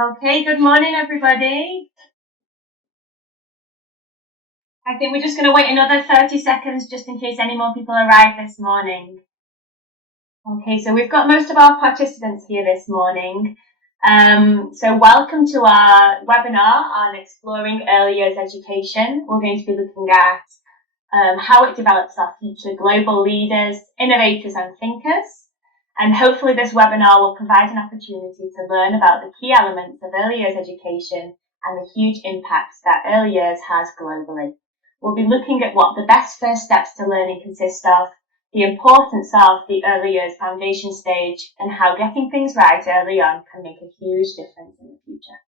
Okay, good morning, everybody. I think we're just going to wait another 30 seconds just in case any more people arrive this morning. Okay, so we've got most of our participants here this morning. So welcome to our webinar on exploring early years education. We're going to be looking at how it develops our future global leaders, innovators and thinkers. And hopefully this webinar will provide an opportunity to learn about the key elements of early years education and the huge impacts that early years has globally. We'll be looking at what the best first steps to learning consist of, the importance of the early years foundation stage, and how getting things right early on can make a huge difference in the future.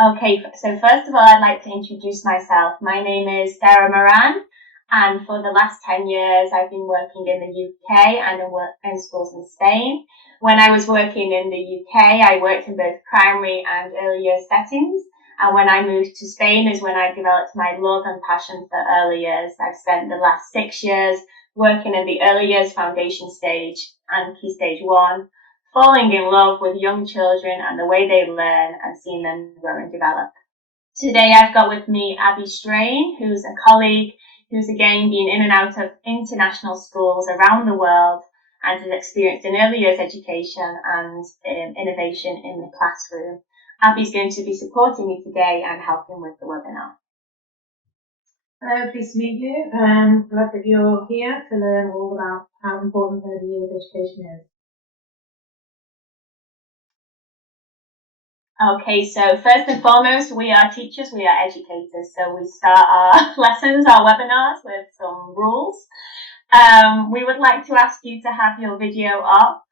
Okay, so first of all, I'd like to introduce myself. My name is Sarah Moran, and for the last 10 years, I've been working in the UK and in schools in Spain. When I was working in the UK, I worked in both primary and early years settings. And when I moved to Spain is when I developed my love and passion for early years. I've spent the last 6 years working in the early years foundation stage and key stage 1, falling in love with young children and the way they learn and seeing them grow and develop. Today I've got with me Abby Strain, who's a colleague who's again been in and out of international schools around the world and has experienced in early years education and innovation in the classroom. Abby's going to be supporting me today and helping with the webinar. Hello, pleased to meet you. Glad that you're here to learn all about how important early years education is. Okay, so first and foremost, we are teachers, we are educators. So we start our lessons, our webinars with some rules. We would like to ask you to have your video off,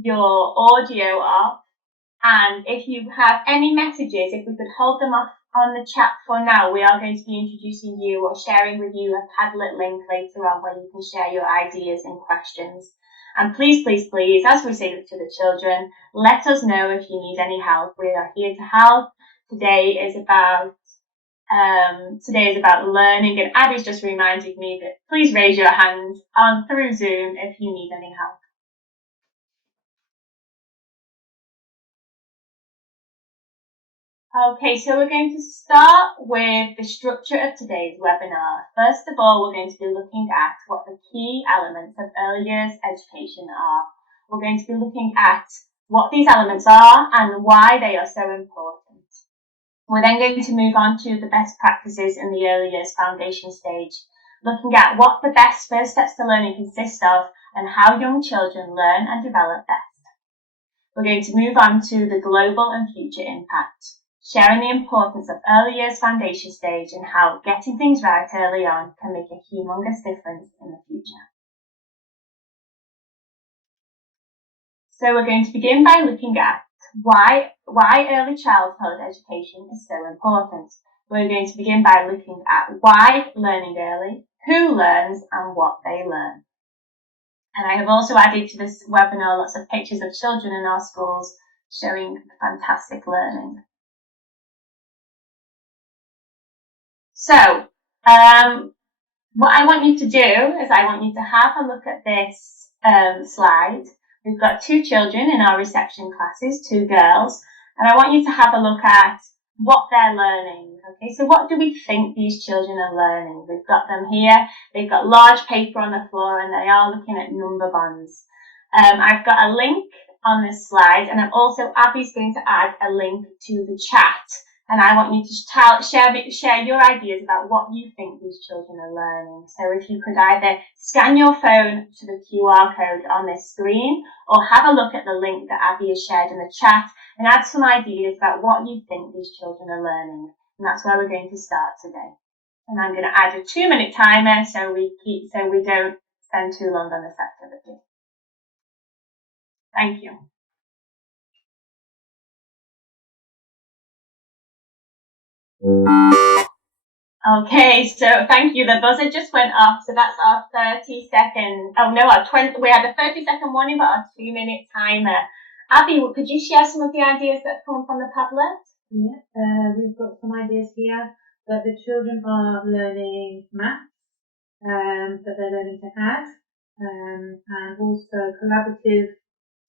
your audio off, and if you have any messages, if we could hold them off on the chat for now, we are going to be introducing you or sharing with you a Padlet link later on where you can share your ideas and questions. And please, please, please, as we say to the children, let us know if you need any help. We are here to help. Today is about learning, and Abby's just reminded me that please raise your hand through Zoom if you need any help. Okay, so we're going to start with the structure of today's webinar. First of all, we're going to be looking at what the key elements of early years education are. We're going to be looking at what these elements are and why they are so important. We're then going to move on to the best practices in the early years foundation stage, looking at what the best first steps to learning consist of and how young children learn and develop best. We're going to move on to the global and future impact, sharing the importance of early years foundation stage and how getting things right early on can make a humongous difference in the future. So we're going to begin by looking at why early childhood education is so important. We're going to begin by looking at why learning early, who learns and what they learn. And I have also added to this webinar lots of pictures of children in our schools showing fantastic learning. So, what I want you to do is I want you to have a look at this slide. We've got 2 children in our reception classes, 2 girls, and I want you to have a look at what they're learning. Okay, so what do we think these children are learning? We've got them here. They've got large paper on the floor and they are looking at number bonds. I've got a link on this slide, and Abby's going to add a link to the chat. And I want you to share your ideas about what you think these children are learning. So if you could either scan your phone to the QR code on this screen or have a look at the link that Abby has shared in the chat and add some ideas about what you think these children are learning. And that's where we're going to start today. And I'm going to add a 2-minute timer so we don't spend too long on this activity. Thank you. Okay, so thank you. The buzzer just went off, so that's our 30-second. Oh no, we had a 30-second warning, but our 2-minute timer. Abby, could you share some of the ideas that come from the Padlet? Yeah, we've got some ideas here that the children are learning maths, that they're learning to add, and also collaborative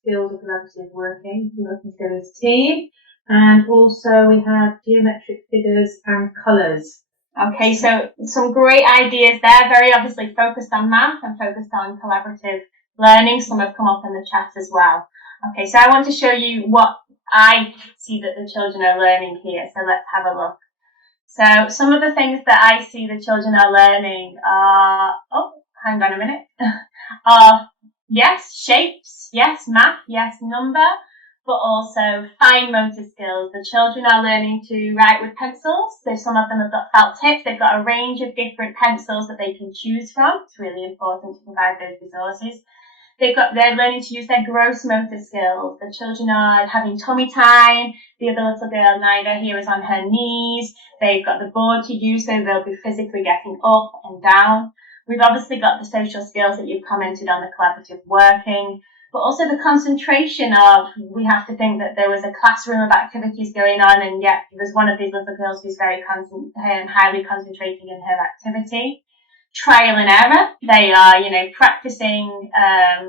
skills of collaborative working together as a team. And also we have geometric figures and colours. Okay, so some great ideas there, very obviously focused on math and focused on collaborative learning. Some have come up in the chat as well. Okay, so I want to show you what I see that the children are learning here. So let's have a look. So some of the things that I see the children are learning are, hang on a minute, are, yes, shapes, yes, math, yes, number, but also fine motor skills. The children are learning to write with pencils. So some of them have got felt tips. They've got a range of different pencils that they can choose from. It's really important to provide those resources. They're learning to use their gross motor skills. The children are having tummy time. The other little girl, Nida, here is on her knees. They've got the board to use, so they'll be physically getting up and down. We've obviously got the social skills that you've commented on, the collaborative working, but also the concentration of, we have to think that there was a classroom of activities going on, and yet there's one of these little girls who's very highly concentrating in her activity. Trial and error. They are, practicing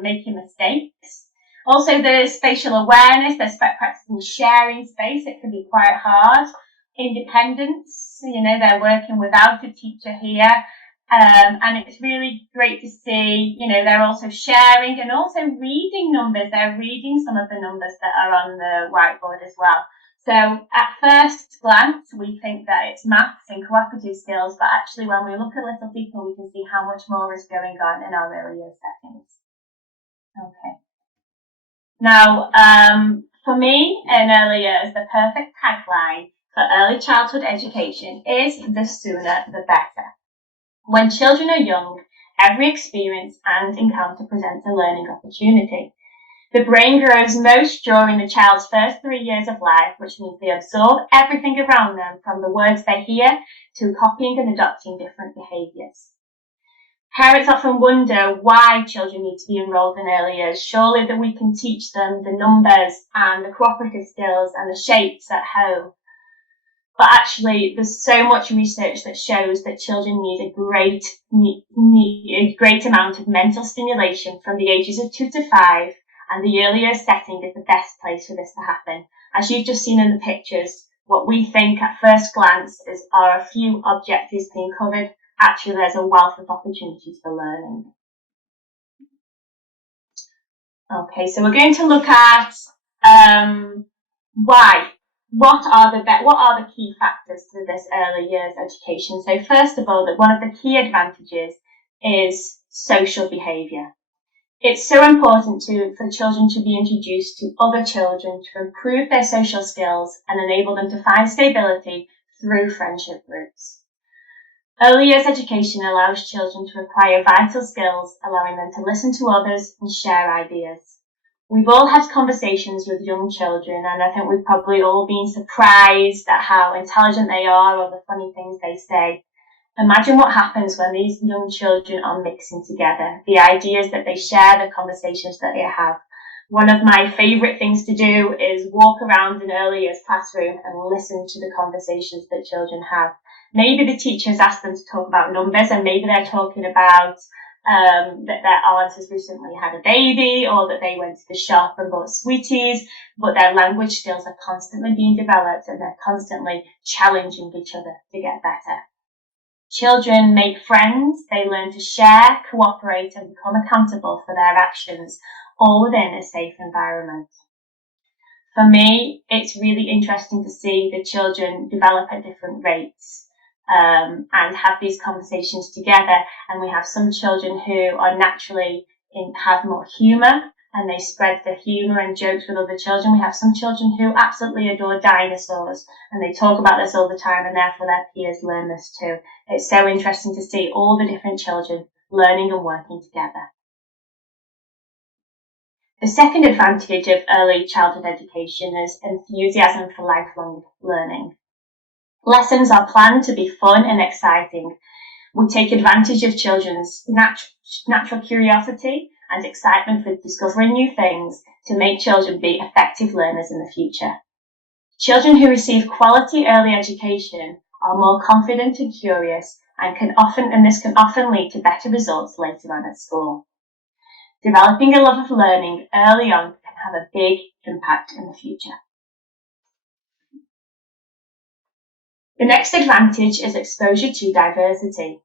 making mistakes. Also, the spatial awareness. They're practicing sharing space. It can be quite hard. Independence. They're working without a teacher here. And it's really great to see, they're also sharing and also reading numbers. They're reading some of the numbers that are on the whiteboard as well. So at first glance, we think that it's maths and cooperative skills, but actually when we look a little deeper, we can see how much more is going on in our early years settings. Okay. Now, for me, in early years, the perfect tagline for early childhood education is the sooner the better. When children are young, every experience and encounter presents a learning opportunity. The brain grows most during the child's first 3 years of life, which means they absorb everything around them, from the words they hear to copying and adopting different behaviours. Parents often wonder why children need to be enrolled in early years. Surely that we can teach them the numbers and the cooperative skills and the shapes at home. But actually, there's so much research that shows that children need a great amount of mental stimulation from the ages of 2 to 5, and the earlier setting is the best place for this to happen. As you've just seen in the pictures, what we think at first glance are a few objectives being covered. Actually, there's a wealth of opportunities for learning. Okay, so we're going to look at why. What are the key factors to this early years education? So first of all, that one of the key advantages is social behaviour. It's so important for children to be introduced to other children to improve their social skills and enable them to find stability through friendship groups. Early years education allows children to acquire vital skills, allowing them to listen to others and share ideas. We've all had conversations with young children, and I think we've probably all been surprised at how intelligent they are or the funny things they say. Imagine what happens when these young children are mixing together, the ideas that they share, the conversations that they have. One of my favourite things to do is walk around an early years classroom and listen to the conversations that children have. Maybe the teachers asked them to talk about numbers, and maybe they're talking about that their aunt has recently had a baby, or that they went to the shop and bought sweeties, but their language skills are constantly being developed and they're constantly challenging each other to get better. Children make friends, they learn to share, cooperate and become accountable for their actions, all within a safe environment. For me, it's really interesting to see the children develop at different rates. And have these conversations together, and we have some children who are naturally have more humour and they spread the humour and jokes with other children. We have some children who absolutely adore dinosaurs and they talk about this all the time, and therefore their peers learn this too. It's so interesting to see all the different children learning and working together. The second advantage of early childhood education is enthusiasm for lifelong learning. Lessons are planned to be fun and exciting. We take advantage of children's natural curiosity and excitement for discovering new things to make children be effective learners in the future. Children who receive quality early education are more confident and curious, and this can often lead to better results later on at school. Developing a love of learning early on can have a big impact in the future. The next advantage is exposure to diversity.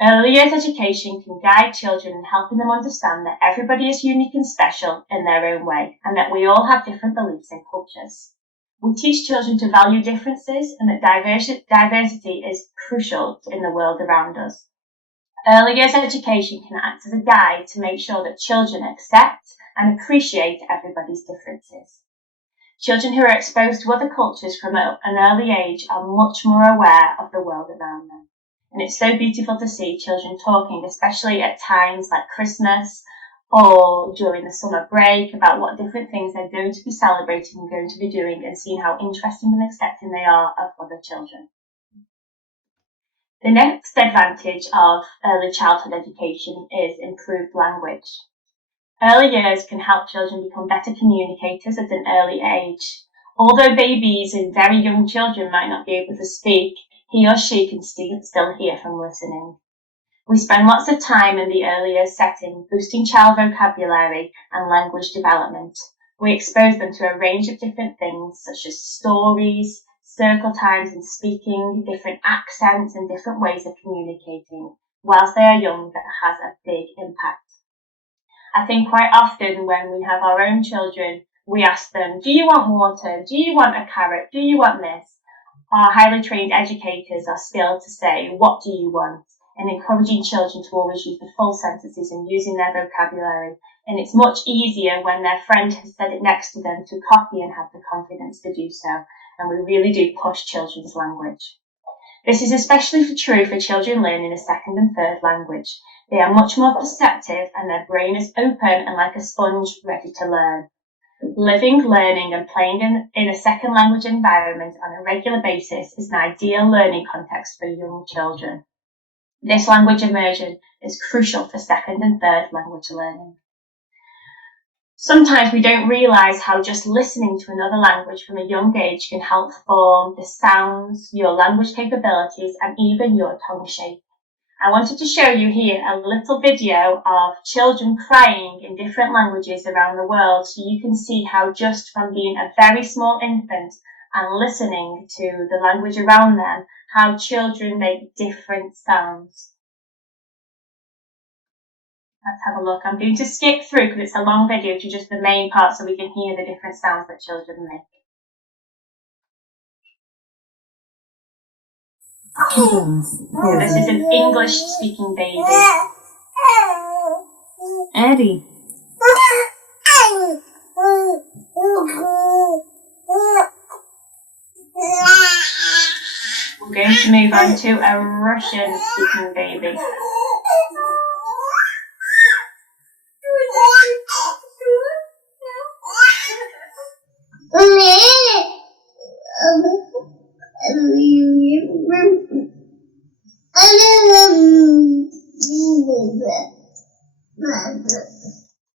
Early years education can guide children in helping them understand that everybody is unique and special in their own way, and that we all have different beliefs and cultures. We teach children to value differences and that diversity is crucial in the world around us. Early years education can act as a guide to make sure that children accept and appreciate everybody's differences. Children who are exposed to other cultures from an early age are much more aware of the world around them. And it's so beautiful to see children talking, especially at times like Christmas or during the summer break, about what different things they're going to be celebrating and going to be doing, and seeing how interesting and accepting they are of other children. The next advantage of early childhood education is improved language. Early years can help children become better communicators at an early age. Although babies and very young children might not be able to speak, he or she can still hear from listening. We spend lots of time in the early years setting boosting child vocabulary and language development. We expose them to a range of different things such as stories, circle times and speaking, different accents and different ways of communicating. Whilst they are young, that has a big impact. I think quite often when we have our own children, we ask them, do you want water? Do you want a carrot? Do you want this? Our highly trained educators are skilled to say, what do you want? And encouraging children to always use the full sentences and using their vocabulary. And it's much easier when their friend has said it next to them to copy and have the confidence to do so. And we really do push children's language. This is especially true for children learning a second and third language. They are much more perceptive and their brain is open and like a sponge ready to learn. Living, learning and playing in a second language environment on a regular basis is an ideal learning context for young children. This language immersion is crucial for second and third language learning. Sometimes we don't realise how just listening to another language from a young age can help form the sounds, your language capabilities and even your tongue shape. I wanted to show you here a little video of children crying in different languages around the world so you can see how just from being a very small infant and listening to the language around them, how children make different sounds. Let's have a look. I'm going to skip through because it's a long video to just the main part so we can hear the different sounds that children make. This is an English-speaking baby. Eddie. We're going to move on to a Russian-speaking baby.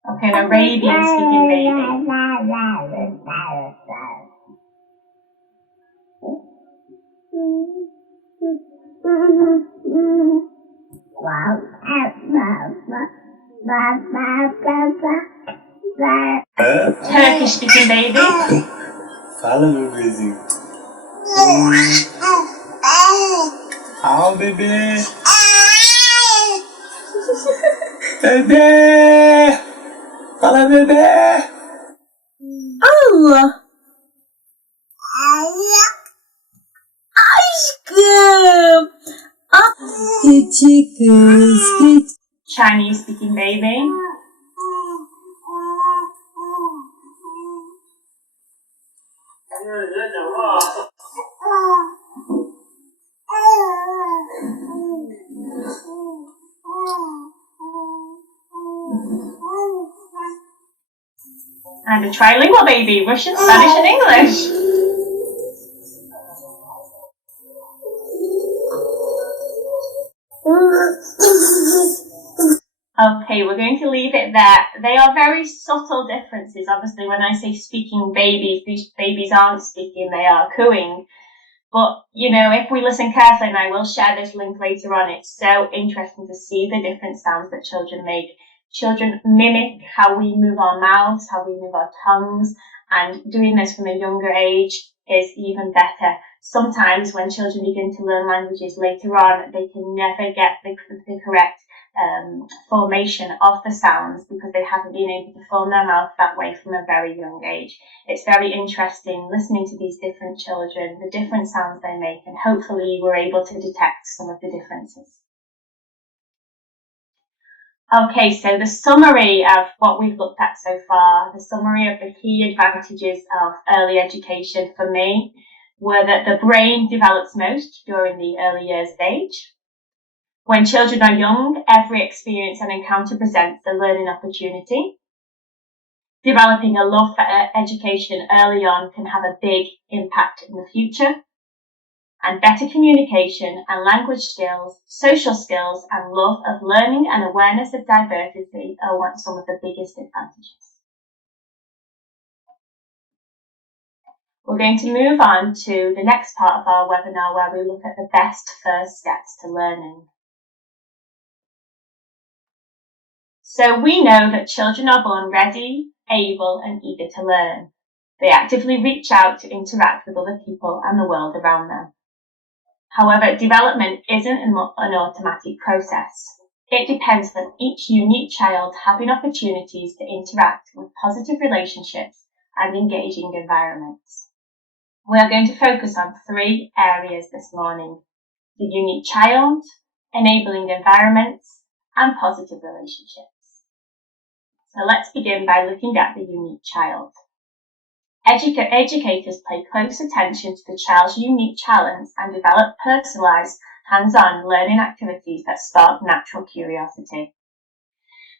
Okay, an Arabian-speaking baby. Turkish-speaking baby. Fala, meu bebezinho. Bebê. Bebê. Fala, bebê. Allah. Aşkım. Küçük kız. Chinese-speaking baby. And a trilingual baby, Russian, Spanish and English. Okay, we're going to leave it there. They are very subtle differences. Obviously, when I say speaking babies, these babies aren't speaking, they are cooing. But, you know, if we listen carefully, and I will share this link later on, it's so interesting to see the different sounds that children make. Children mimic how we move our mouths, how we move our tongues, and doing this from a younger age is even better. Sometimes when children begin to learn languages later on, they can never get the correct formation of the sounds because they haven't been able to form their mouth that way from a very young age. It's very interesting listening to these different children, the different sounds they make, and hopefully you were able to detect some of the differences. Okay, so the summary of what we've looked at so far, the summary of the key advantages of early education for me were that the brain develops most during the early years of age. When children are young, every experience and encounter presents a learning opportunity. Developing a love for education early on can have a big impact in the future. And better communication and language skills, social skills, and love of learning and awareness of diversity are some of the biggest advantages. We're going to move on to the next part of our webinar where we look at the best first steps to learning. So we know that children are born ready, able, and eager to learn. They actively reach out to interact with other people and the world around them. However, development isn't an automatic process. It depends on each unique child having opportunities to interact with positive relationships and engaging environments. We are going to focus on 3 areas this morning: the unique child, enabling environments, and positive relationships. So let's begin by looking at the unique child. Educators pay close attention to the child's unique talents and develop personalised, hands-on learning activities that spark natural curiosity.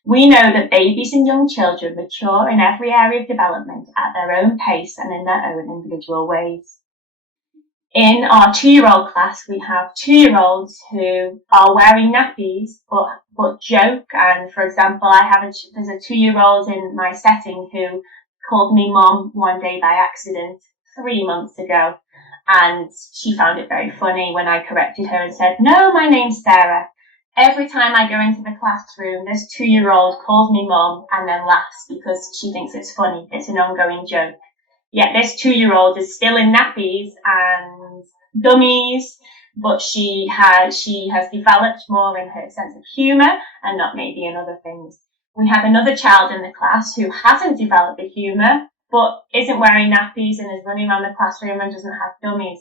We know that babies and young children mature in every area of development at their own pace and in their own individual ways. In our 2-year-old class, we have 2-year-olds who are wearing nappies but joke. And for example, there's a 2-year-old in my setting who called me Mom one day by accident 3 months ago, and she found it very funny when I corrected her and said, "No, my name's Sarah." Every time I go into the classroom, this 2-year-old calls me Mom and then laughs because she thinks it's funny. It's an ongoing joke. Yet this 2-year-old is still in nappies and dummies, but she has developed more in her sense of humour and not maybe in other things. We have another child in the class who hasn't developed the humour, but isn't wearing nappies and is running around the classroom and doesn't have dummies.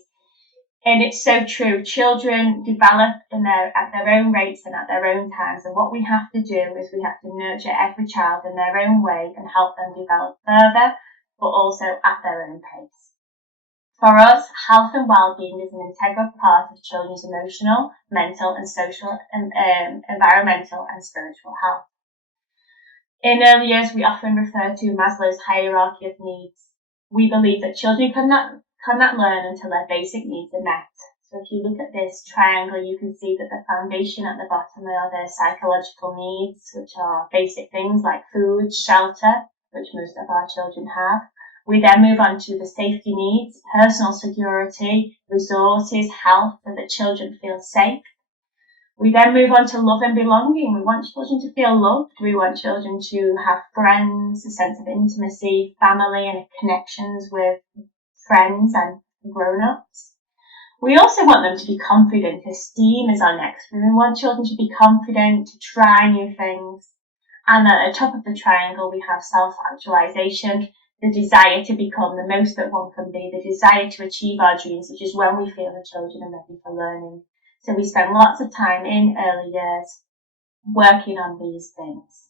And it's so true. Children develop at their own rates and at their own times. And what we have to do is we have to nurture every child in their own way and help them develop further, but also at their own pace. For us, health and well-being is an integral part of children's emotional, mental and social, environmental and spiritual health. In early years, we often refer to Maslow's hierarchy of needs. We believe that children cannot learn until their basic needs are met. So if you look at this triangle, you can see that the foundation at the bottom are their psychological needs, which are basic things like food, shelter, which most of our children have. We then move on to the safety needs, personal security, resources, health, so that children feel safe. We then move on to love and belonging. We want children to feel loved. We want children to have friends, a sense of intimacy, family, and connections with friends and grown-ups. We also want them to be confident. Esteem is our next one. We want children to be confident, to try new things. And at the top of the triangle, we have self-actualization, the desire to become the most that one can be, the desire to achieve our dreams, which is when we feel the children are ready for learning. So we spend lots of time in early years working on these things.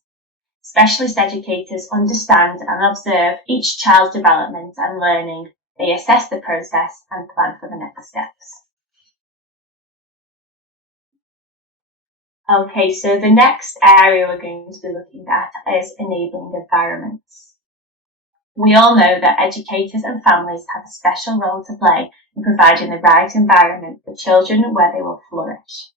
Specialist educators understand and observe each child's development and learning. They assess the process and plan for the next steps. Okay, so the next area we're going to be looking at is enabling environments. We all know that educators and families have a special role to play in providing the right environment for children where they will flourish.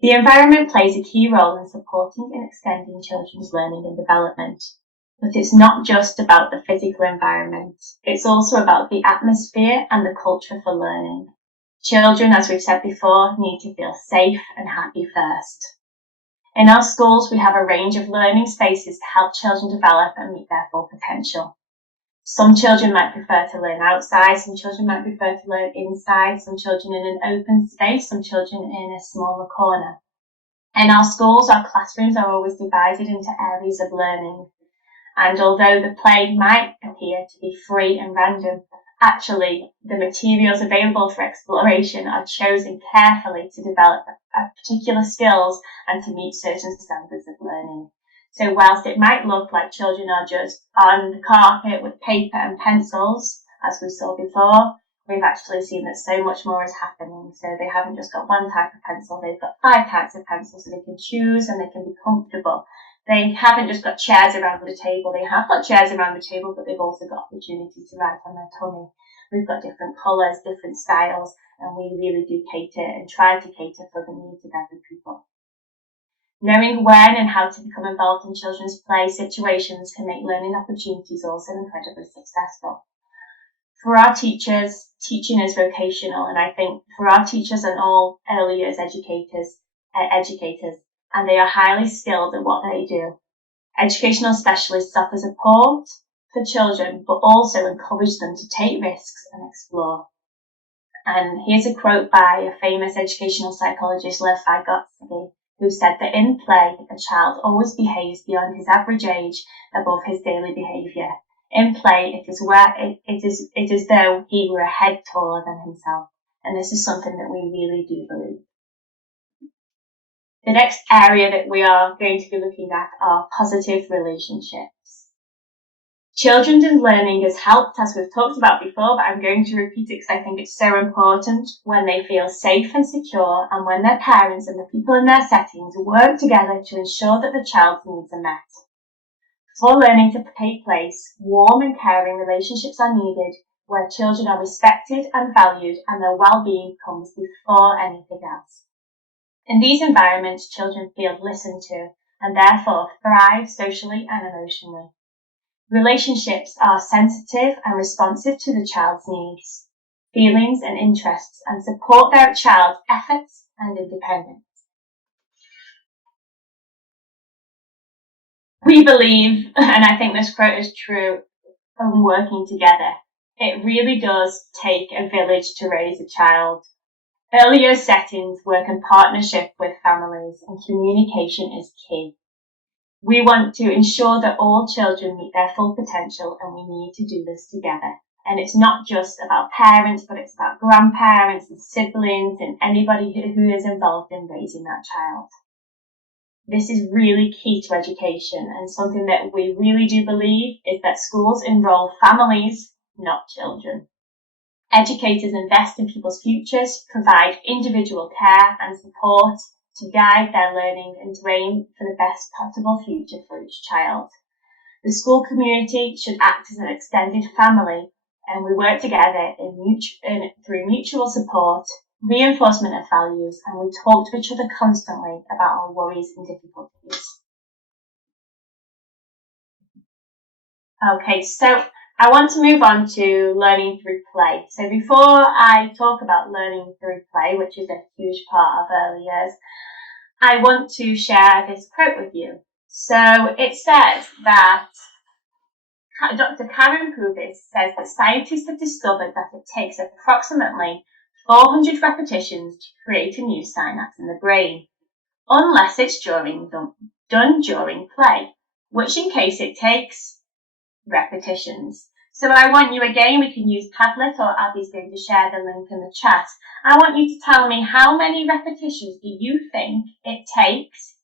The environment plays a key role in supporting and extending children's learning and development. But it's not just about the physical environment. It's also about the atmosphere and the culture for learning. Children, as we've said before, need to feel safe and happy first. In our schools, we have a range of learning spaces to help children develop and meet their full potential. Some children might prefer to learn outside, some children might prefer to learn inside, some children in an open space, some children in a smaller corner. In our schools, our classrooms are always divided into areas of learning. And although the play might appear to be free and random, actually the materials available for exploration are chosen carefully to develop particular skills and to meet certain standards of learning. So whilst it might look like children are just on the carpet with paper and pencils, as we saw before, we've actually seen that so much more is happening. So they haven't just got one type of pencil, they've got 5 types of pencils, so they can choose and they can be comfortable. They haven't just got chairs around the table, they have got chairs around the table, but they've also got opportunities to write on their tummy. We've got different colours, different styles, and we really do cater and try to cater for the needs of every pupil. Knowing when and how to become involved in children's play situations can make learning opportunities also incredibly successful. For our teachers, teaching is vocational, and I think for our teachers and all early years educators, and they are highly skilled at what they do. Educational specialists offer support for children, but also encourage them to take risks and explore. And here's a quote by a famous educational psychologist, Lev Vygotsky, who said that in play, a child always behaves beyond his average age above his daily behaviour. In play, it is as though he were a head taller than himself. And this is something that we really do believe. The next area that we are going to be looking at are positive relationships. Children's learning has helped, as we've talked about before, but I'm going to repeat it because I think it's so important, when they feel safe and secure and when their parents and the people in their settings work together to ensure that the child's needs are met. For learning to take place, warm and caring relationships are needed where children are respected and valued and their well-being comes before anything else. In these environments, children feel listened to and therefore thrive socially and emotionally. Relationships are sensitive and responsive to the child's needs, feelings and interests and support their child's efforts and independence. We believe, and I think this quote is true, in working together. It really does take a village to raise a child. Earlier settings work in partnership with families and communication is key. We want to ensure that all children meet their full potential and we need to do this together. And it's not just about parents, but it's about grandparents and siblings and anybody who is involved in raising that child. This is really key to education and something that we really do believe is that schools enroll families, not children. Educators invest in people's futures, provide individual care and support to guide their learning and to aim for the best possible future for each child. The school community should act as an extended family and we work together through mutual support, reinforcement of values, and we talk to each other constantly about our worries and difficulties. Okay, so I want to move on to learning through play. So before I talk about learning through play, which is a huge part of early years, I want to share this quote with you. So it says that Dr. Karen Pubis says that scientists have discovered that it takes approximately 400 repetitions to create a new synapse in the brain, unless it's done during play, which in case it takes repetitions. So I want you again, we can use Padlet or Abby's going to share the link in the chat. I want you to tell me how many repetitions do you think it takes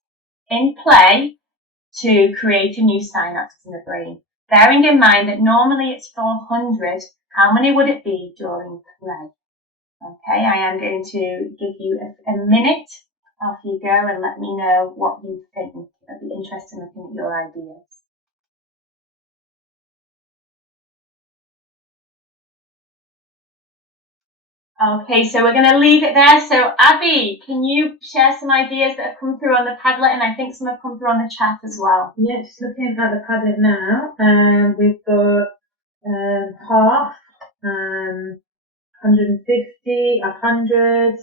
in play to create a new synapse in the brain? Bearing in mind that normally it's 400, how many would it be during play? Okay, I am going to give you a minute. Off you go and let me know what you think. I'd be interested in looking at your ideas. Okay, so we're going to leave it there. So Abby, can you share some ideas that have come through on the Padlet? And I think some have come through on the chat as well. Yeah, just looking at the Padlet now, we've got half, 150, 100,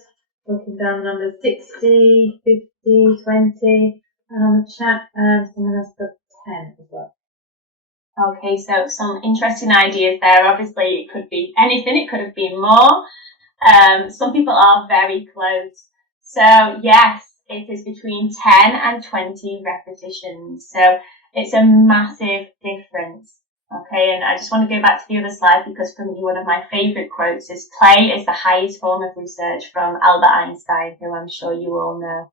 looking down the numbers, 60, 50, 20, And on the chat, someone else put 10 as well. Okay, so some interesting ideas there. Obviously, it could be anything. It could have been more. Some people are very close. So yes, it is between 10 and 20 repetitions. So it's a massive difference. Okay, and I just want to go back to the other slide because for me, one of my favorite quotes is play is the highest form of research from Albert Einstein, who I'm sure you all know.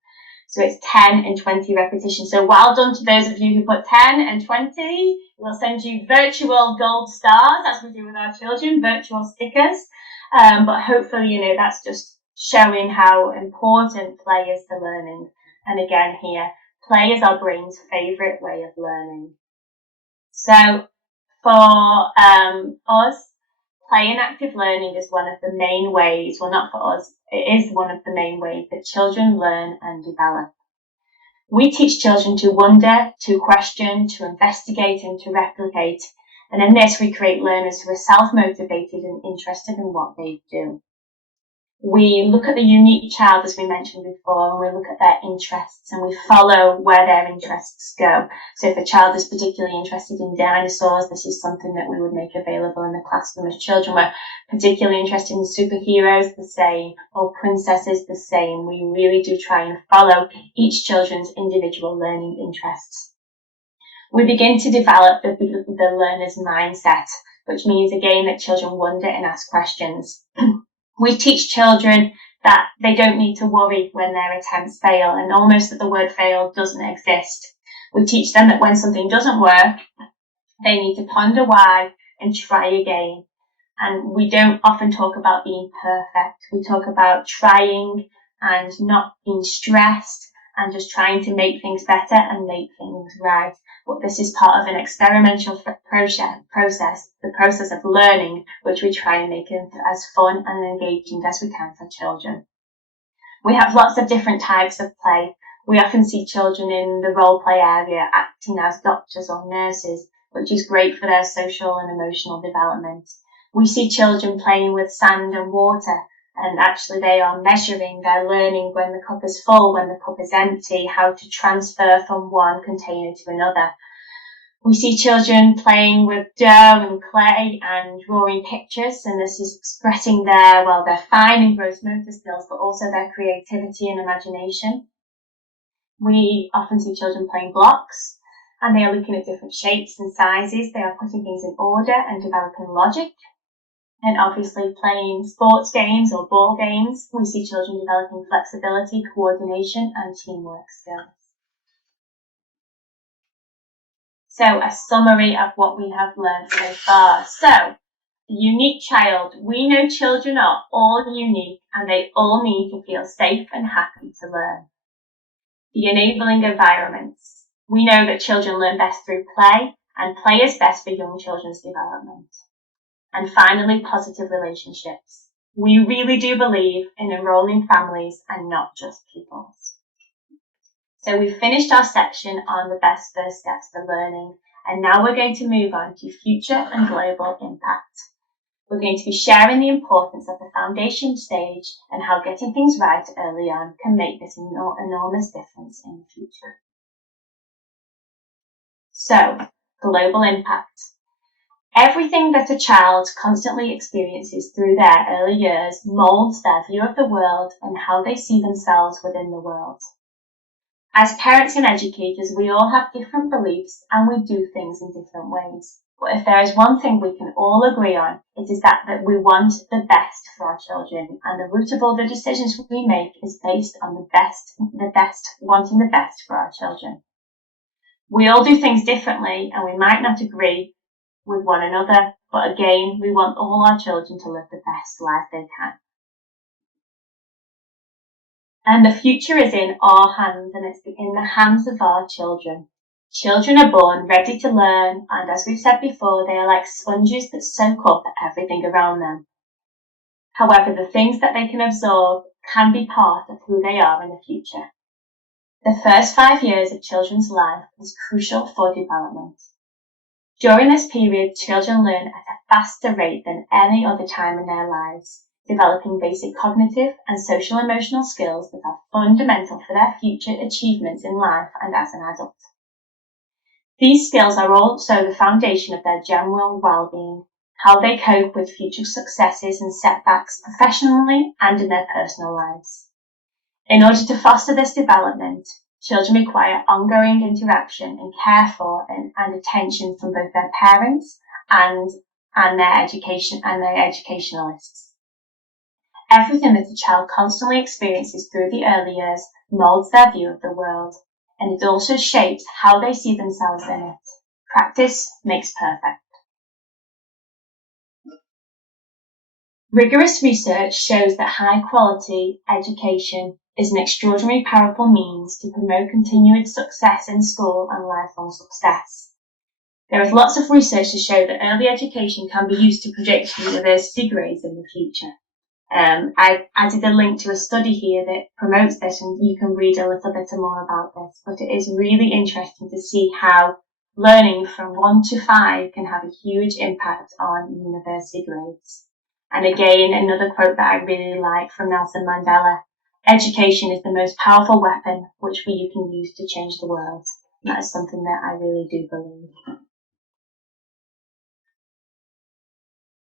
So it's 10 and 20 repetitions. So well done to those of you who put 10 and 20. We'll send you virtual gold stars, as we do with our children, virtual stickers. But hopefully, that's just showing how important play is to learning. And again here, play is our brain's favourite way of learning. So for us, play and active learning is one of the main ways, well not for us, it is one of the main ways that children learn and develop. We teach children to wonder, to question, to investigate and to replicate. And in this we create learners who are self-motivated and interested in what they do. We look at the unique child, as we mentioned before, and we look at their interests and we follow where their interests go. So if a child is particularly interested in dinosaurs, this is something that we would make available in the classroom. If children were particularly interested in superheroes, the same, or princesses, the same. We really do try and follow each children's individual learning interests. We begin to develop the learner's mindset, which means again that children wonder and ask questions. We teach children that they don't need to worry when their attempts fail, and almost that the word fail doesn't exist. We teach them that when something doesn't work, they need to ponder why and try again. And we don't often talk about being perfect. We talk about trying and not being stressed and just trying to make things better and make things right. But this is part of an experimental process, the process of learning, which we try and make it as fun and engaging as we can for children. We have lots of different types of play. We often see children in the role play area acting as doctors or nurses, which is great for their social and emotional development. We see children playing with sand and water, and actually they are measuring, they're learning when the cup is full, when the cup is empty, how to transfer from one container to another. We see children playing with dough and clay and drawing pictures, and this is expressing their fine and gross motor skills, but also their creativity and imagination. We often see children playing blocks, and they are looking at different shapes and sizes. They are putting things in order and developing logic. And obviously playing sports games or ball games, we see children developing flexibility, coordination and teamwork skills. So a summary of what we have learned so far. So, the unique child. We know children are all unique and they all need to feel safe and happy to learn. The enabling environments. We know that children learn best through play, and play is best for young children's development. And finally, positive relationships. We really do believe in enrolling families and not just pupils. So we've finished our section on the best first steps for learning, and now we're going to move on to future and global impact. We're going to be sharing the importance of the foundation stage and how getting things right early on can make this enormous difference in the future. So, global impact. Everything that a child constantly experiences through their early years molds their view of the world and how they see themselves within the world. As parents and educators, we all have different beliefs and we do things in different ways. But if there is one thing we can all agree on, it is that we want the best for our children, and the root of all the decisions we make is based on wanting the best for our children. We all do things differently and we might not agree with one another, but again, we want all our children to live the best life they can. And the future is in our hands, and it's in the hands of our children. Children are born ready to learn, and as we've said before, they are like sponges that soak up everything around them. However, the things that they can absorb can be part of who they are in the future. The first 5 years of children's life is crucial for development. During this period, children learn at a faster rate than any other time in their lives. developing basic cognitive and social emotional skills that are fundamental for their future achievements in life and as an adult. These skills are also the foundation of their general well-being, how they cope with future successes and setbacks professionally and in their personal lives. In order to foster this development, children require ongoing interaction and care for and attention from both their parents and their educationalists. Everything that a child constantly experiences through the early years molds their view of the world, and it also shapes how they see themselves in it. Practice makes perfect. Rigorous research shows that high-quality education is an extraordinarily powerful means to promote continued success in school and lifelong success. There is lots of research to show that early education can be used to predict university grades in the future. I added a link to a study here that promotes this, and you can read a little bit more about this, but it is really interesting to see how learning from 1 to 5 can have a huge impact on university grades. And again, another quote that I really like from Nelson Mandela: education is the most powerful weapon which you can use to change the world. And that is something that I really do believe.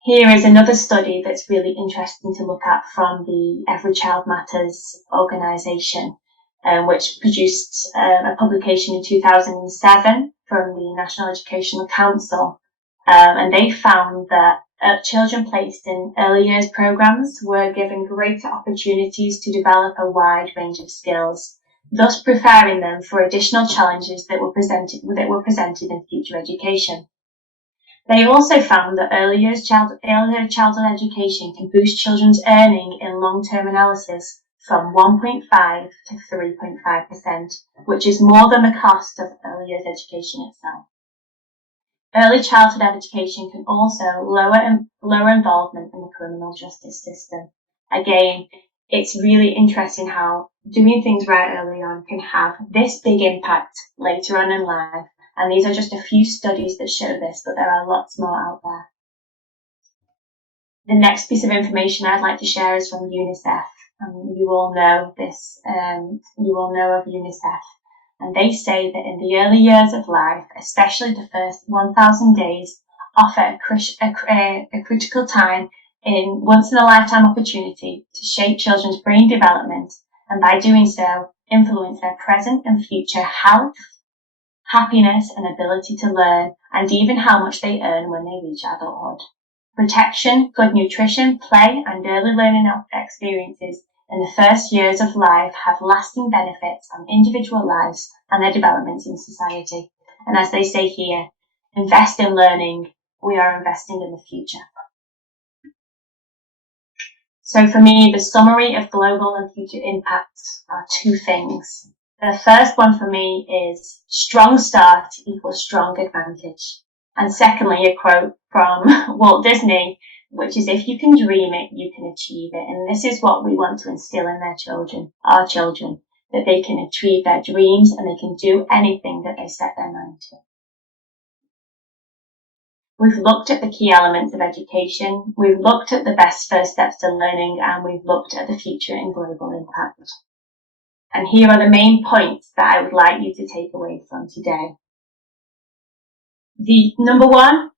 Here is another study that's really interesting to look at from the Every Child Matters organisation, which produced a publication in 2007 from the National Educational Council. And they found that children placed in early years programmes were given greater opportunities to develop a wide range of skills, thus preparing them for additional challenges that were presented in future education. They also found that earlier childhood education can boost children's earning in long-term analysis from 1.5 to 3.5%, which is more than the cost of early years education itself. Early childhood education can also lower involvement in the criminal justice system. Again, it's really interesting how doing things right early on can have this big impact later on in life. And these are just a few studies that show this, but there are lots more out there. The next piece of information I'd like to share is from UNICEF. You all know this, you all know of UNICEF. And they say that in the early years of life, especially the first 1,000 days, offer a critical time in once-in-a-lifetime opportunity to shape children's brain development, and by doing so, influence their present and future health, happiness and ability to learn, and even how much they earn when they reach adulthood. Protection, good nutrition, play, and early learning experiences in the first years of life have lasting benefits on individual lives and their developments in society. And as they say here, invest in learning, we are investing in the future. So for me, the summary of global and future impacts are two things. The first one for me is strong start equals strong advantage. And secondly, a quote from Walt Disney, which is, if you can dream it, you can achieve it. And this is what we want to instill in our children, that they can achieve their dreams and they can do anything that they set their mind to. We've looked at the key elements of education, we've looked at the best first steps to learning, and we've looked at the future and global impact. And here are the main points that I would like you to take away from today. The number one,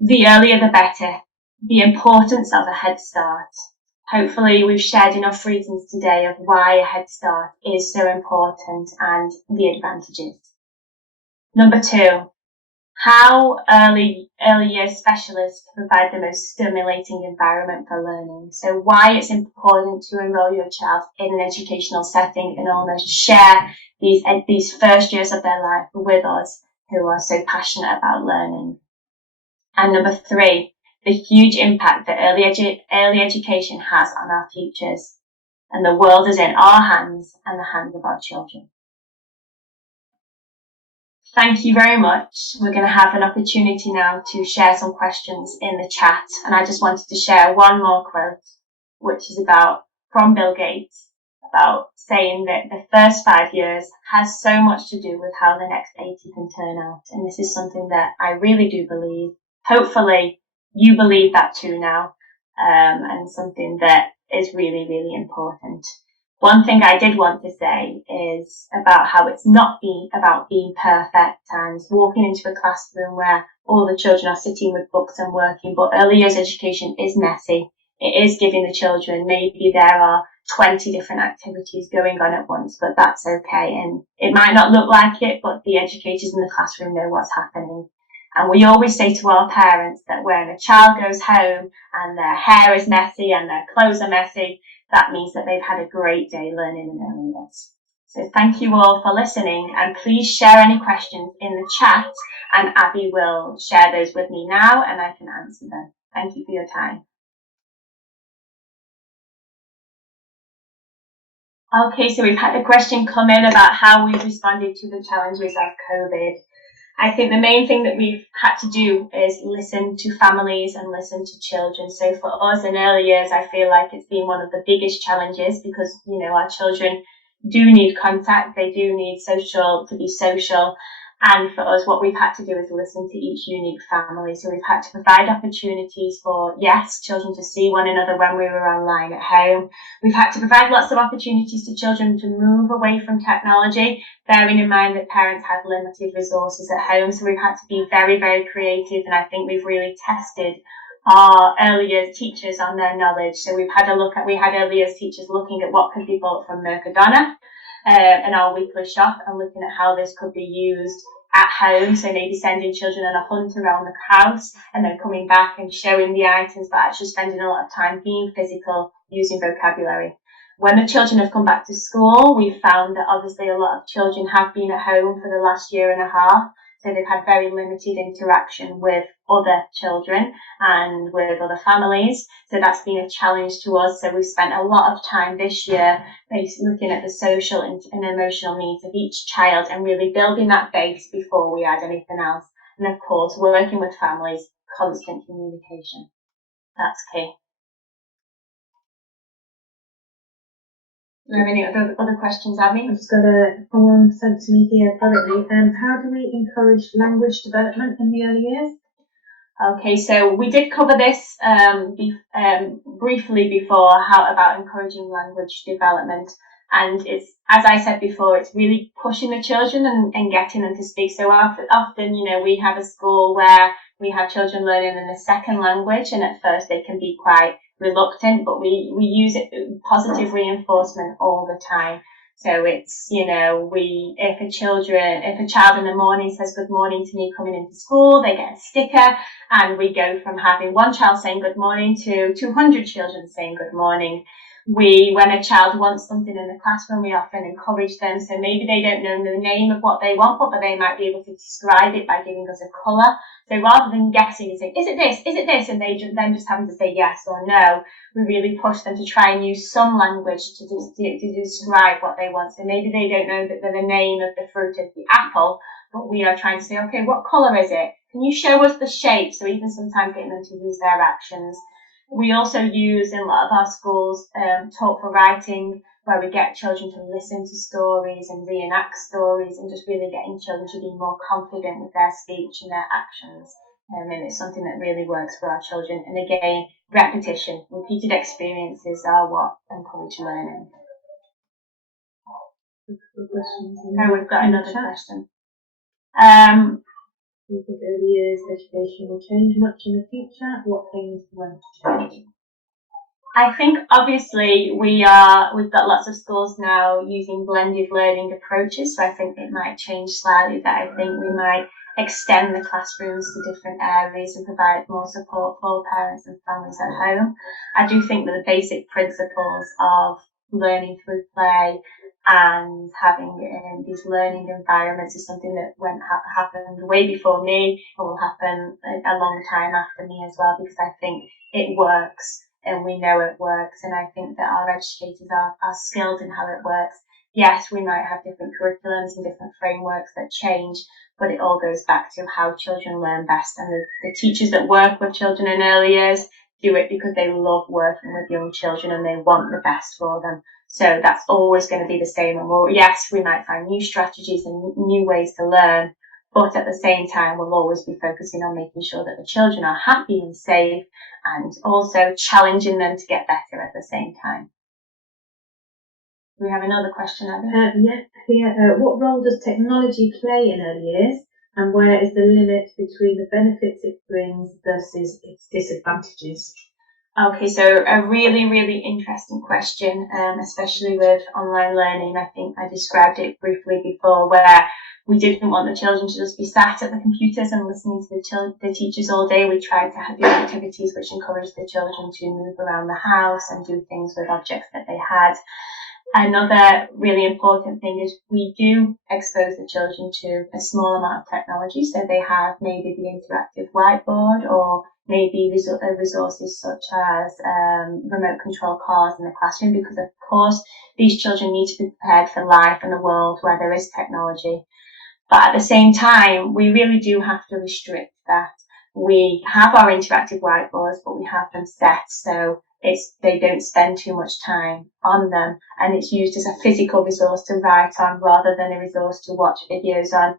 the earlier the better. The importance of a head start. Hopefully we've shared enough reasons today of why a head start is so important and the advantages. Number two, how early years specialists provide the most stimulating environment for learning. So why it's important to enroll your child in an educational setting and almost share these first years of their life with us who are so passionate about learning. And number three, the huge impact that early education has on our futures. And the world is in our hands and the hands of our children. Thank you very much. We're going to have an opportunity now to share some questions in the chat. And I just wanted to share one more quote, which is from Bill Gates, about saying that the first 5 years has so much to do with how the next 80 can turn out. And this is something that I really do believe. Hopefully you believe that too now. and something that is really, really important. One thing I did want to say is about how it's not about being perfect and walking into a classroom where all the children are sitting with books and working, but early years education is messy. It is giving the children, maybe there are 20 different activities going on at once, but that's okay. And it might not look like it, but the educators in the classroom know what's happening. And we always say to our parents that when a child goes home and their hair is messy and their clothes are messy, that means that they've had a great day learning in early years. So thank you all for listening, and please share any questions in the chat, and Abby will share those with me now and I can answer them. Thank you for your time. Okay, so we've had a question come in about how we've responded to the challenges of COVID. I think the main thing that we've had to do is listen to families and listen to children. So for us in early years, I feel like it's been one of the biggest challenges because, you know, our children do need contact. They do need to be social. And for us, what we've had to do is listen to each unique family. So we've had to provide opportunities for, yes, children to see one another when we were online at home. We've had to provide lots of opportunities to children to move away from technology, bearing in mind that parents have limited resources at home. So we've had to be very, very creative. And I think we've really tested our early years teachers on their knowledge. So we had early years teachers looking at what could be bought from Mercadona in our weekly shop and looking at how this could be used at home. So maybe sending children on a hunt around the house and then coming back and showing the items, but actually spending a lot of time being physical, using vocabulary. When the children have come back to school, we've found that obviously a lot of children have been at home for the last year and a half. So they've had very limited interaction with other children and with other families. So that's been a challenge to us. So we've spent a lot of time this year basically looking at the social and emotional needs of each child and really building that base before we add anything else. And of course, working with families, constant communication. That's key. Do you have any other questions, Abby? I've just got one sent to me here privately. How do we encourage language development in the early years? Okay, so we did cover this briefly before, how about encouraging language development. And it's, as I said before, it's really pushing the children and getting them to speak. So often, you know, we have a school where we have children learning in a second language, and at first they can be quite reluctant, but we use it positive reinforcement all the time. So it's, you know, if a child in the morning says good morning to me coming into school, they get a sticker, and we go from having one child saying good morning to 200 children saying good morning. When a child wants something in the classroom, we often encourage them. So maybe they don't know the name of what they want, but they might be able to describe it by giving us a colour. So rather than guessing and saying, is it this? Is it this? And then just having to say yes or no, we really push them to try and use some language to describe what they want. So maybe they don't know the name of the fruit of the apple, but we are trying to say, okay, what colour is it? Can you show us the shape? So even sometimes getting them to use their actions. We also use in a lot of our schools Talk for Writing, where we get children to listen to stories and reenact stories, and just really getting children to be more confident with their speech and their actions. And it's something that really works for our children. And again, repetition, repeated experiences are what encourage learning. We've got another question. Do you think early years education will change much in the future? What things won't change? I think obviously we've got lots of schools now using blended learning approaches, so I think it might change slightly, that I think we might extend the classrooms to different areas and provide more support for parents and families at home. I do think that the basic principles of learning through play and having these learning environments is something that happened way before me, or will happen a long time after me as well, because I think it works and we know it works, and I think that our educators are skilled in how it works. Yes, we might have different curriculums and different frameworks that change, but it all goes back to how children learn best, and the teachers that work with children in early years do it because they love working with young children and they want the best for them. So that's always going to be the same. And yes, we might find new strategies and new ways to learn, But at the same time, we'll always be focusing on making sure that the children are happy and safe, and also challenging them to get better at the same time. We have another question, Abby. What role does technology play in early years, and where is the limit between the benefits it brings versus its disadvantages? Okay, so a really, really interesting question, especially with online learning. I think I described it briefly before, where we didn't want the children to just be sat at the computers and listening to the teachers all day. We tried to do activities which encouraged the children to move around the house and do things with objects that they had. Another really important thing is we do expose the children to a small amount of technology, so they have maybe the interactive whiteboard, or maybe resources such as remote control cars in the classroom, because of course these children need to be prepared for life in a world where there is technology. But at the same time, we really do have to restrict that. We have our interactive whiteboards, but we have them set so they don't spend too much time on them, and it's used as a physical resource to write on rather than a resource to watch videos on.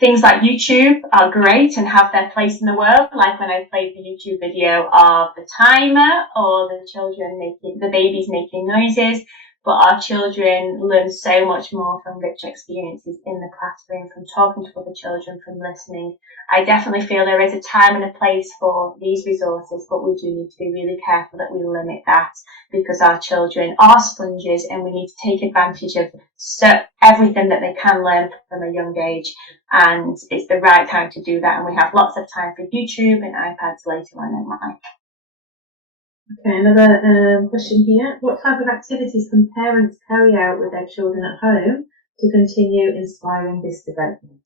Things like YouTube are great and have their place in the world, like when I played the YouTube video of the timer or the babies making noises. But our children learn so much more from rich experiences in the classroom, from talking to other children, from listening. I definitely feel there is a time and a place for these resources, but we do need to be really careful that we limit that, because our children are sponges and we need to take advantage of everything that they can learn from a young age. And it's the right time to do that. And we have lots of time for YouTube and iPads later on in life. Okay, another question here. What type of activities can parents carry out with their children at home to continue inspiring this development?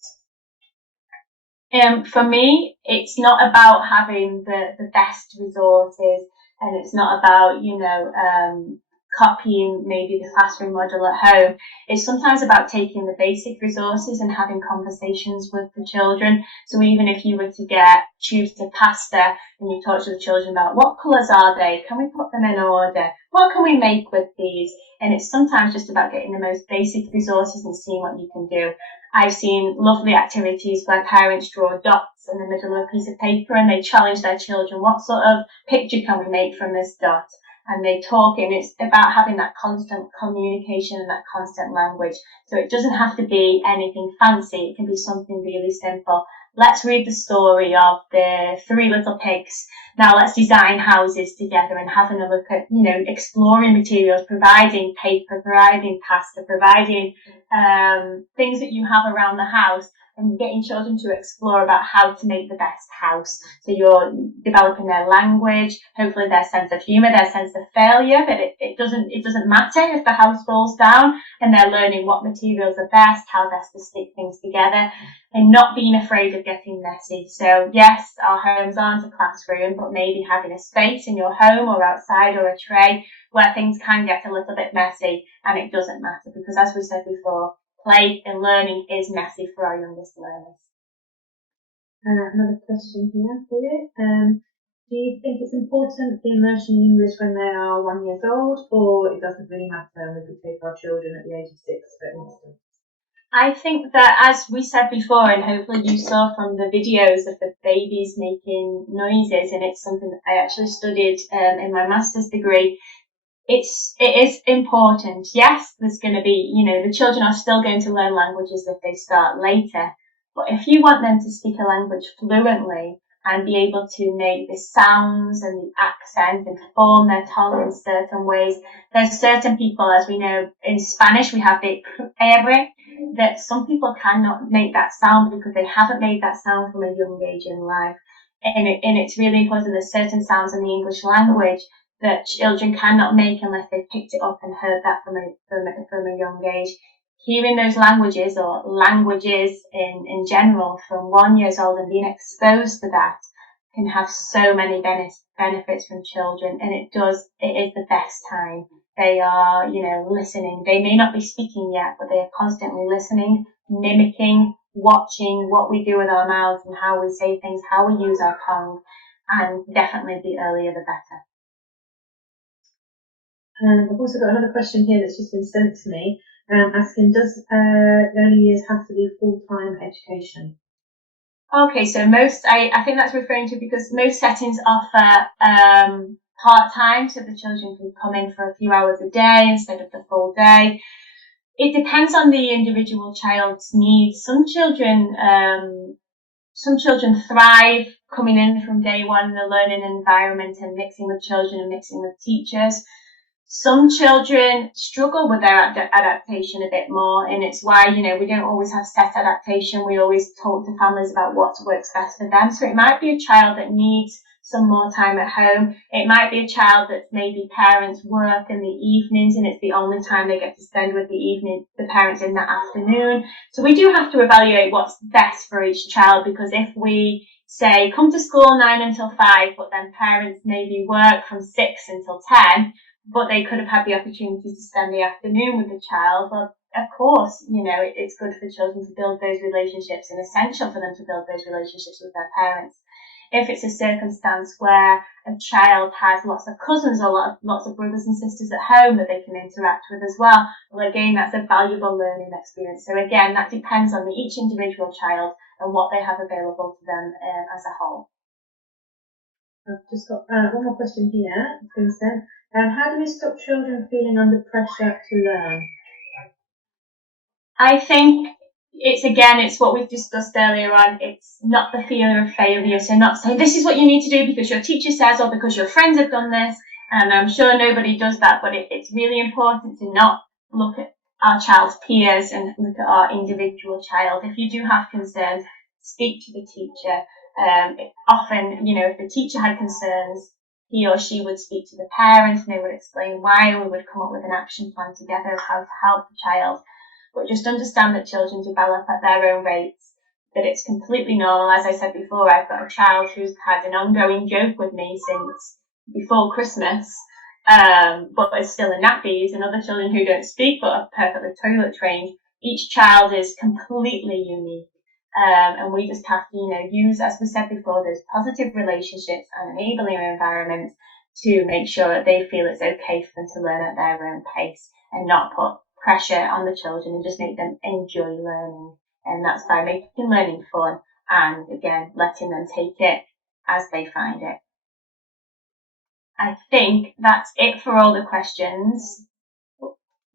For me, it's not about having the best resources, and it's not about, copying maybe the classroom model at home. It's sometimes about taking the basic resources and having conversations with the children. So even if you were to get tubes of pasta and you talk to the children about what colours are they, can we put them in order, what can we make with these? And it's sometimes just about getting the most basic resources and seeing what you can do. I've seen lovely activities where parents draw dots in the middle of a piece of paper and they challenge their children, what sort of picture can we make from this dot? And they talk, and it's about having that constant communication and that constant language. So it doesn't have to be anything fancy. It can be something really simple. Let's read the story of the 3 little pigs. Now let's design houses together, and having a look at, exploring materials, providing paper, providing pasta, providing things that you have around the house, and getting children to explore about how to make the best house. So you're developing their language, hopefully their sense of humour, their sense of failure, that it doesn't matter if the house falls down, and they're learning what materials are best, how best to stick things together, and not being afraid of getting messy. So yes, our homes aren't a classroom, but maybe having a space in your home or outside or a tray where things can get a little bit messy, and it doesn't matter, because as we said before, play and learning is messy for our youngest learners. Another question here for you. Do you think it's important the immersion in English when they are 1 year old, or it doesn't really matter if we take our children at the age of 6, for instance? I think that, as we said before, and hopefully you saw from the videos of the babies making noises, and it's something that I actually studied in my master's degree, it is important. Yes, there's going to be, the children are still going to learn languages if they start later. But if you want them to speak a language fluently and be able to make the sounds and the accent and form their tongue in certain ways, there's certain people, as we know, in Spanish we have the R, that some people cannot make that sound because they haven't made that sound from a young age in life. And it's really important. There's certain sounds in the English language that children cannot make unless they've picked it up and heard that from a young age. Hearing those languages, or languages in general, from 1 year old and being exposed to that can have so many benefits from children, and it is the best time. They are, listening. They may not be speaking yet, but they are constantly listening, mimicking, watching what we do with our mouths and how we say things, how we use our tongue, and definitely the earlier the better. I've also got another question here that's just been sent to me, asking, does early years have to be full-time education? Okay, so I think that's referring to because most settings offer part-time, so the children can come in for a few hours a day instead of the full day. It depends on the individual child's needs. Some children thrive coming in from day one in a learning environment and mixing with children and mixing with teachers. Some children struggle with their adaptation a bit more, and it's why, we don't always have set adaptation. We always talk to families about what works best for them. So it might be a child that needs some more time at home. It might be a child that maybe parents work in the evenings and it's the only time they get to spend with the parents in the afternoon. So we do have to evaluate what's best for each child, because if we say come to school 9 until 5, but then parents maybe work from 6 until 10, but they could have had the opportunity to spend the afternoon with the child, well, of course, it's good for children to build those relationships and essential for them to build those relationships with their parents. If it's a circumstance where a child has lots of cousins or lots of brothers and sisters at home that they can interact with as well, again, that's a valuable learning experience. So again, that depends on each individual child and what they have available to them as a whole. I've just got one more question here. It's been sent. How do we stop children feeling under pressure to learn? I think it's what we've discussed earlier on. It's not the fear of failure. So not saying this is what you need to do because your teacher says or because your friends have done this. And I'm sure nobody does that, but it's really important to not look at our child's peers and look at our individual child. If you do have concerns, speak to the teacher. Often, if the teacher had concerns, he or she would speak to the parents and they would explain why, and we would come up with an action plan together of how to help the child. But just understand that children develop at their own rates, that it's completely normal. As I said before, I've got a child who's had an ongoing joke with me since before Christmas, but is still in nappies, and other children who don't speak but are perfectly toilet trained. Each child is completely unique. And we just have to, use, as we said before, those positive relationships and enabling environments to make sure that they feel it's okay for them to learn at their own pace and not put pressure on the children and just make them enjoy learning. And that's by making learning fun and, again, letting them take it as they find it. I think that's it for all the questions.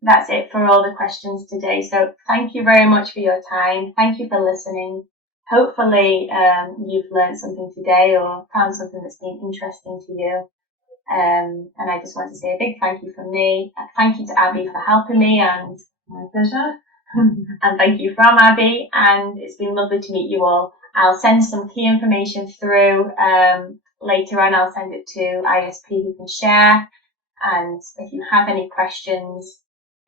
That's it for all the questions today. So thank you very much for your time. Thank you for listening. Hopefully you've learned something today or found something that's been interesting to you. And I just want to say a big thank you from me. Thank you to Abby for helping me, and my pleasure. And thank you from Abby, and it's been lovely to meet you all. I'll send some key information through later on. I'll send it to ISP who can share. And if you have any questions,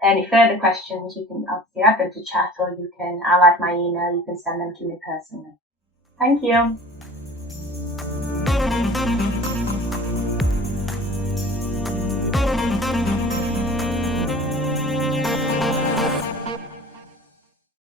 any further questions, you can obviously add them to chat, or I'll add my email. You can send them to me personally. Thank you.